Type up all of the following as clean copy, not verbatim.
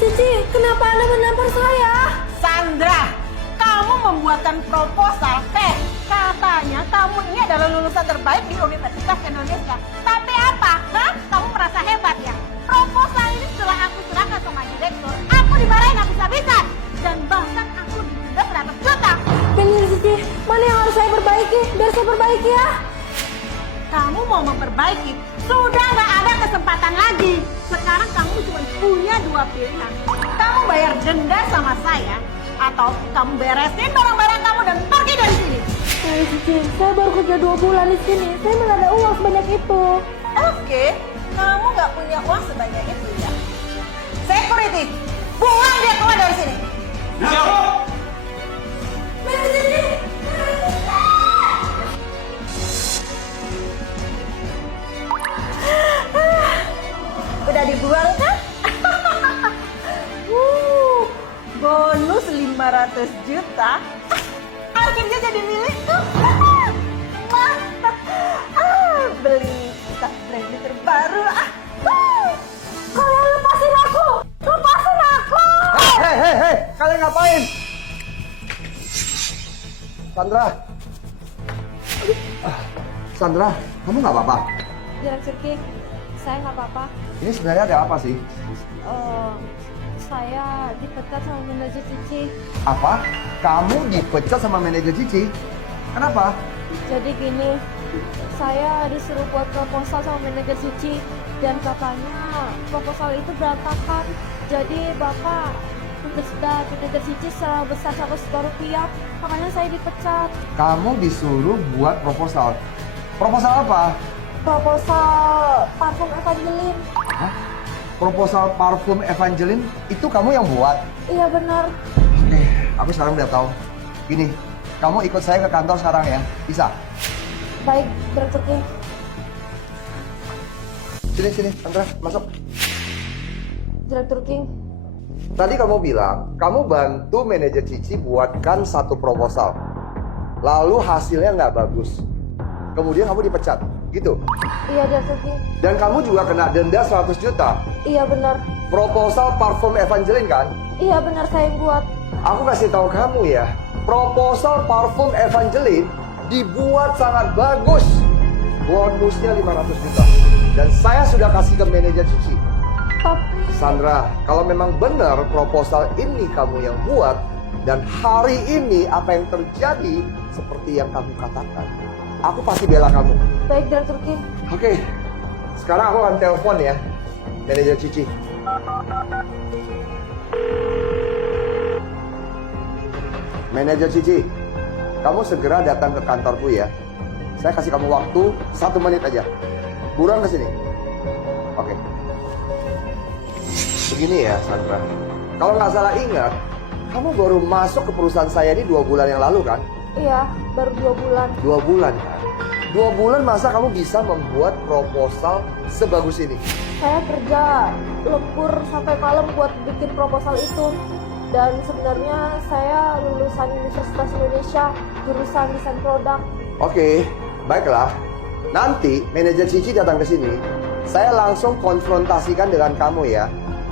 Cici, kenapa Anda menampar saya? Sandra, kamu membuatkan proposal. Katanya kamu ini adalah lulusan terbaik di Universitas Indonesia. Tapi apa? Hah? Kamu merasa hebat ya? Proposal ini setelah aku serahkan sama direktur, aku dimarahin habis-habisan. Dan bahkan aku didenda 100 juta. Benar Cici, mana yang harus saya perbaiki? Biar saya perbaiki ya. Kamu mau memperbaiki, sudah nggak ada kesempatan lagi. Sekarang kamu cuma punya dua pilihan. Kamu bayar denda sama saya, atau kamu beresin barang-barang kamu dan pergi dari sini. Cici, saya baru kerja 2 bulan di sini. Saya mana ada uang sebanyak itu. Oke, kamu nggak punya uang sebanyak itu ya. Security, buang dia keluar dari sini. Udah dibuang kan? Bonus 500 juta. Akhirnya jadi milikku. Beli tas brand terbaru. Kalian lepasin aku! Lepasin aku! Hei, kalian ngapain? Sandra, kamu nggak apa-apa? Direktur King, saya nggak apa-apa. Ini sebenarnya ada apa sih? Saya dipecat sama manajer Cici. Apa? Kamu dipecat sama manajer Cici? Kenapa? Jadi gini, saya disuruh buat proposal sama manajer Cici dan katanya proposal itu berantakan. Jadi Bapak denda manajer Cici sebesar 100 juta rupiah, makanya saya dipecat. Kamu disuruh buat proposal. Proposal apa? Proposal parfum Evangeline. Hah? Proposal parfum Evangeline itu kamu yang buat? Iya benar. Oke, aku sekarang udah tahu. Gini, kamu ikut saya ke kantor sekarang ya, bisa? Baik, Direktur King. Sini, Sandra, masuk. Direktur King. Tadi kamu bilang, kamu bantu manajer Cici buatkan satu proposal. Lalu hasilnya nggak bagus. Kemudian kamu dipecat, gitu? Iya, Direktur King. Dan kamu juga kena denda 100 juta. Iya benar. Proposal parfum Evangeline kan? Iya benar, saya yang buat. Aku kasih tahu kamu ya, proposal parfum Evangeline dibuat sangat bagus. Bonusnya 500 juta. Dan saya sudah kasih ke manajer Cici. Tapi Sandra, kalau memang benar proposal ini kamu yang buat, dan hari ini apa yang terjadi seperti yang kamu katakan, aku pasti bela kamu. baik, Direktur King. Oke, sekarang aku akan telepon ya manajer Cici. Manajer Cici, kamu segera datang ke kantorku ya. Saya kasih kamu waktu 1 menit aja. Buruan ke sini. Oke. Begini ya Sandra, kalau nggak salah ingat, kamu baru masuk ke perusahaan saya ini 2 bulan yang lalu kan? Iya, baru 2 bulan. 2 bulan kan? 2 bulan masa kamu bisa membuat proposal sebagus ini? Saya kerja lembur sampai malam buat bikin proposal itu. Dan sebenarnya saya lulusan Universitas Indonesia, jurusan desain produk. Oke, baiklah. Nanti manajer Cici datang ke sini, saya langsung konfrontasikan dengan kamu ya.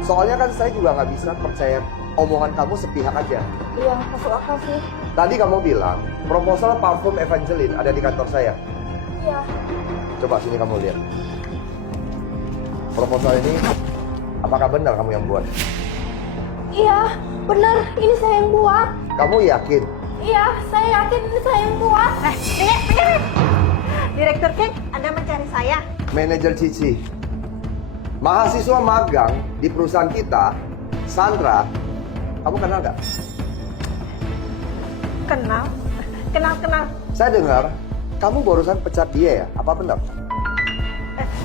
Soalnya kan saya juga nggak bisa percaya omongan kamu sepihak aja. Iya, masuk akal sih. Tadi kamu bilang proposal parfum Evangeline ada di kantor saya. Iya. Coba sini kamu lihat. Proposal ini, apakah benar kamu yang buat? Iya, benar. Ini saya yang buat. Kamu yakin? Iya, saya yakin ini saya yang buat. Direktur King, Anda mencari saya. Manajer Cici, mahasiswa magang di perusahaan kita, Sandra, kamu kenal nggak? Kenal? Kenal. Saya dengar kamu barusan pecat dia ya, apa benar?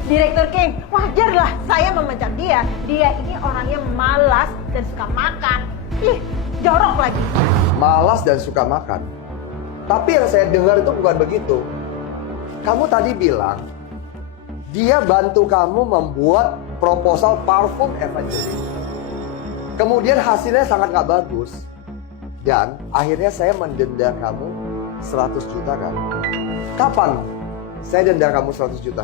Direktur King, wajarlah saya memecat dia. Dia ini orangnya malas dan suka makan. Ih, jorok lagi. Malas dan suka makan. Tapi yang saya dengar itu bukan begitu. Kamu tadi bilang dia bantu kamu membuat proposal parfum Evangeline. Kemudian hasilnya sangat nggak bagus. Dan akhirnya saya mendenda kamu 100 juta kan? Kapan saya denda kamu 100 juta?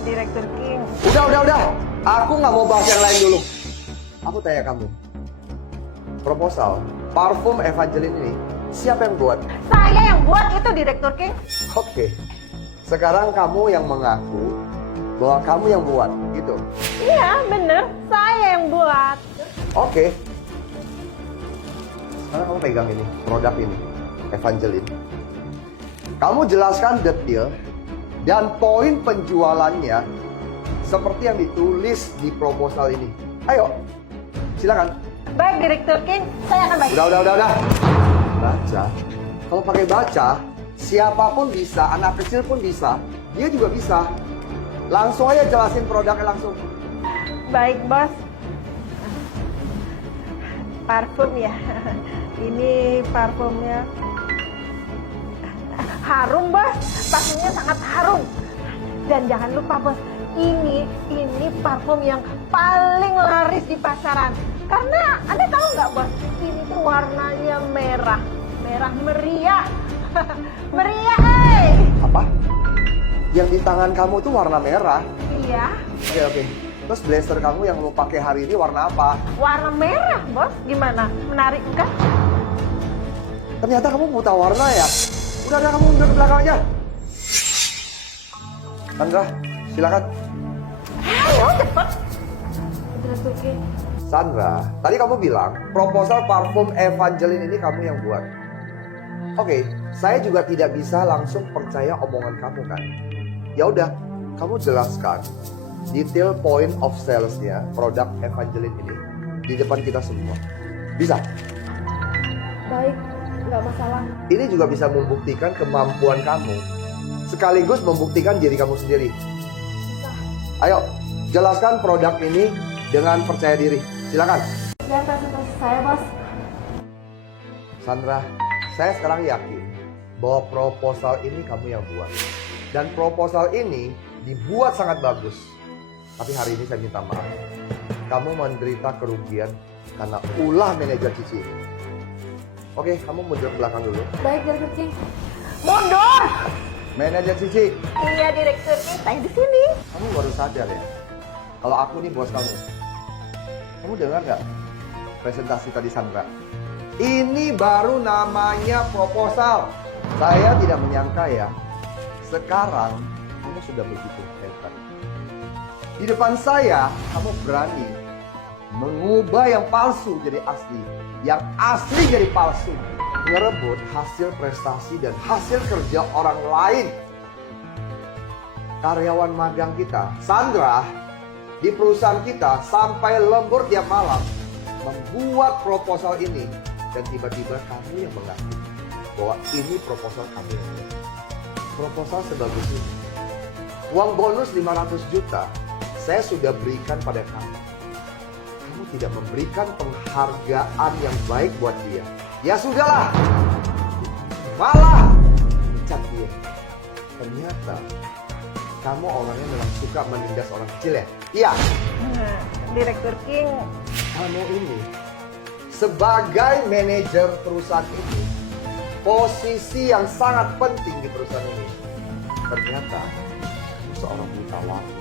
Itu Direktur King. Udah. Aku nggak mau bahas yang lain dulu. Aku tanya kamu. Proposal parfum Evangeline ini siapa yang buat? Saya yang buat itu, Direktur King. Oke. Sekarang kamu yang mengaku bahwa kamu yang buat, gitu. Iya, bener. Saya yang buat. Oke. Sekarang kamu pegang ini, produk ini, Evangeline. Kamu jelaskan detail dan poin penjualannya seperti yang ditulis di proposal ini. Ayo, silakan. Baik, Direktur King. Saya akan baca. Udah. Baca. Kalau pakai baca, siapapun bisa, anak kecil pun bisa. Dia juga bisa. Langsung aja jelasin produknya langsung. Baik, Bos. Parfum ya. Ini parfumnya harum, Bos. Parfumnya sangat harum. Dan jangan lupa, Bos, ini parfum yang paling laris di pasaran. Karena Anda tahu nggak, Bos? Ini tuh warnanya merah meriah. Meriah, Apa? Yang di tangan kamu tuh warna merah. Iya, Oke. Terus blazer kamu yang mau pakai hari ini warna apa? warna merah, Bos. Gimana? Menarik kan? Ternyata kamu buta warna ya? Udah, kamu mundur ke belakang aja. Sandra, silakan. Ayo, cepet. Direktur King. Sandra, tadi kamu bilang proposal parfum Evangeline ini kamu yang buat. Oke, saya juga tidak bisa langsung percaya omongan kamu kan. Ya udah, kamu jelaskan detail point of sales-nya produk Evangeline ini di depan kita semua. Bisa? Baik, nggak masalah. Ini juga bisa membuktikan kemampuan kamu, sekaligus membuktikan diri kamu sendiri. Ayo, jelaskan produk ini dengan percaya diri. Silakan. Yang kasih saya, Bos. Sandra, saya sekarang yakin bahwa proposal ini kamu yang buat. Dan proposal ini dibuat sangat bagus. Tapi hari ini saya minta maaf. Kamu menderita kerugian karena ulah manajer Cici ini. Oke, kamu mundur ke belakang dulu. Baik, Direktur King. Mundur. Manajer Cici, Iya, Direktur King. Saya di sini. kamu baru sadar ya? Kalau aku nih bos kamu. Kamu dengar nggak presentasi tadi Sandra? Ini baru namanya proposal. Saya tidak menyangka ya. Sekarang kamu sudah begitu hebat. Di depan saya, kamu berani mengubah yang palsu jadi asli. Yang asli jadi palsu. Ngerebut hasil prestasi dan hasil kerja orang lain. Karyawan magang kita, Sandra, di perusahaan kita sampai lembur tiap malam membuat proposal ini. Dan tiba-tiba kamu yang mengaku bahwa ini proposal kamu yang buat. Proposal sebagus ini. Uang bonus 500 juta saya sudah berikan pada kamu. Kamu tidak memberikan penghargaan yang baik buat dia. Ya sudahlah. Malah pecat dia. Ternyata kamu orangnya memang suka menindas orang kecil ya? Iya. Direktur King. Kamu ini sebagai manajer perusahaan ini, posisi yang sangat penting di perusahaan ini. Ternyata kamu seorang buta waktu.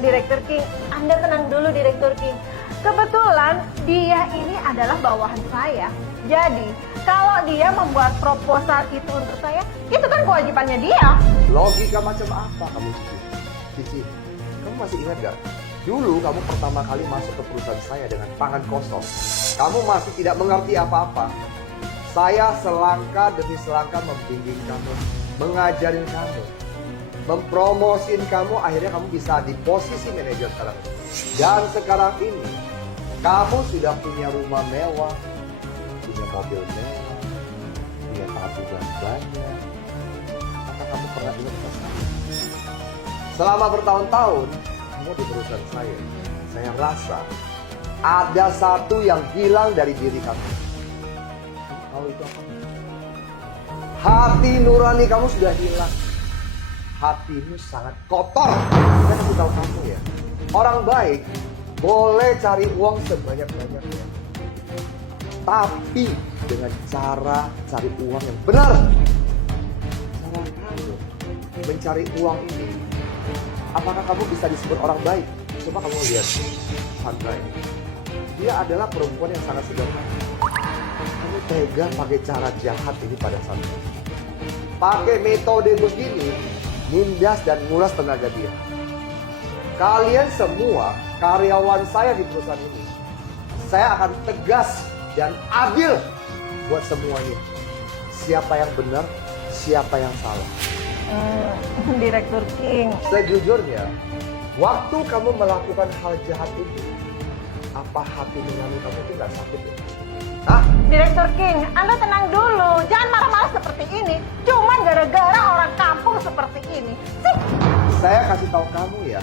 Direktur King, Anda tenang dulu, Direktur King. Kebetulan dia ini adalah bawahan saya. Jadi, kalau dia membuat proposal itu untuk saya, itu kan kewajibannya dia. Logika macam apa kamu, Cici? Cici, kamu masih ingat gak? Dulu kamu pertama kali masuk ke perusahaan saya dengan tangan kosong. Kamu masih tidak mengerti apa-apa. Saya selangkah demi selangkah membimbing kamu, mengajarin kamu, mempromosin kamu, akhirnya kamu bisa di posisi manajer sekarang. Dan sekarang ini, kamu sudah punya rumah mewah, punya mobil mewah, punya tabungan banyak. Apakah kamu pernah ingat pesan? Selama bertahun-tahun, kamu di perusahaan saya rasa ada satu yang hilang dari diri kamu. Kamu tahu itu apa? Hati nurani kamu sudah hilang. Hatimu sangat kotor. Saya kasih tahu kamu ya. Orang baik boleh cari uang sebanyak-banyaknya. Tapi dengan cara cari uang yang benar. Cara kamu mencari uang ini apakah kamu bisa disebut orang baik? Coba kamu lihat Sandra ini. Dia adalah perempuan yang sangat sederhana. Kamu tega pakai cara jahat ini pada Sandra. Pakai metode begini, nindas dan nguras tenaga dia. Kalian semua karyawan saya di perusahaan ini. Saya akan tegas dan adil buat semuanya. Siapa yang benar, siapa yang salah. Direktur King. Sejujurnya, waktu kamu melakukan hal jahat itu, apa hati nurani kamu itu gak sakit ya? Hah? Direktur King, Anda tenang dulu. Jangan marah-marah seperti ini. Cuma gara-gara orang kampung seperti ini. Sih. Saya kasih tahu kamu ya,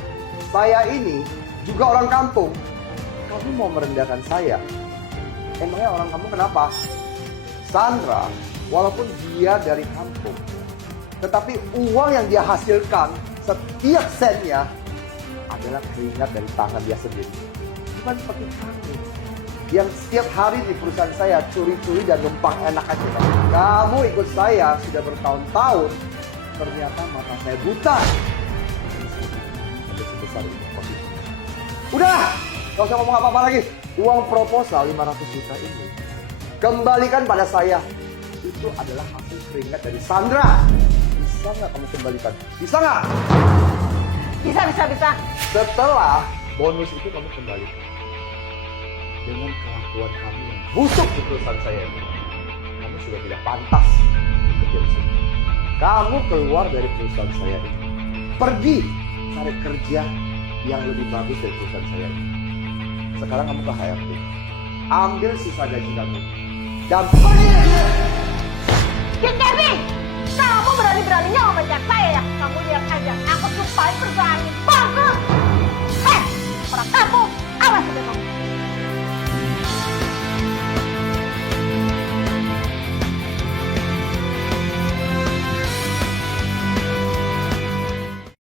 saya ini juga orang kampung. Kamu mau merendahkan saya? Emangnya orang kampung kenapa? Sandra, walaupun dia dari kampung, tetapi uang yang dia hasilkan setiap sennya adalah keringat dari tangan dia sendiri. Bukan seperti kamu yang setiap hari di perusahaan saya curi-curi dan numpang enak aja. Kamu ikut saya sudah bertahun-tahun, ternyata mata saya buta. Sebesar ini. Udah, gak usah ngomong apa-apa lagi. Uang proposal 500 juta ini kembalikan pada saya. Itu adalah hasil keringat dari Sandra. Bisa nggak kamu kembalikan? Bisa nggak? Bisa. Setelah bonus itu kamu kembalikan. Dengan kelakuan kamu yang busuk di perusahaan saya ini, kamu sudah tidak pantas bekerja di sini. Kamu keluar dari perusahaan saya ini. Pergi cari kerja yang lebih bagus dari perusahaan saya ini. Sekarang kamu ke HRD. Ambil sisa gaji kamu. Dan pergi! King Kevin, kamu berani-beraninya memecat saya ya?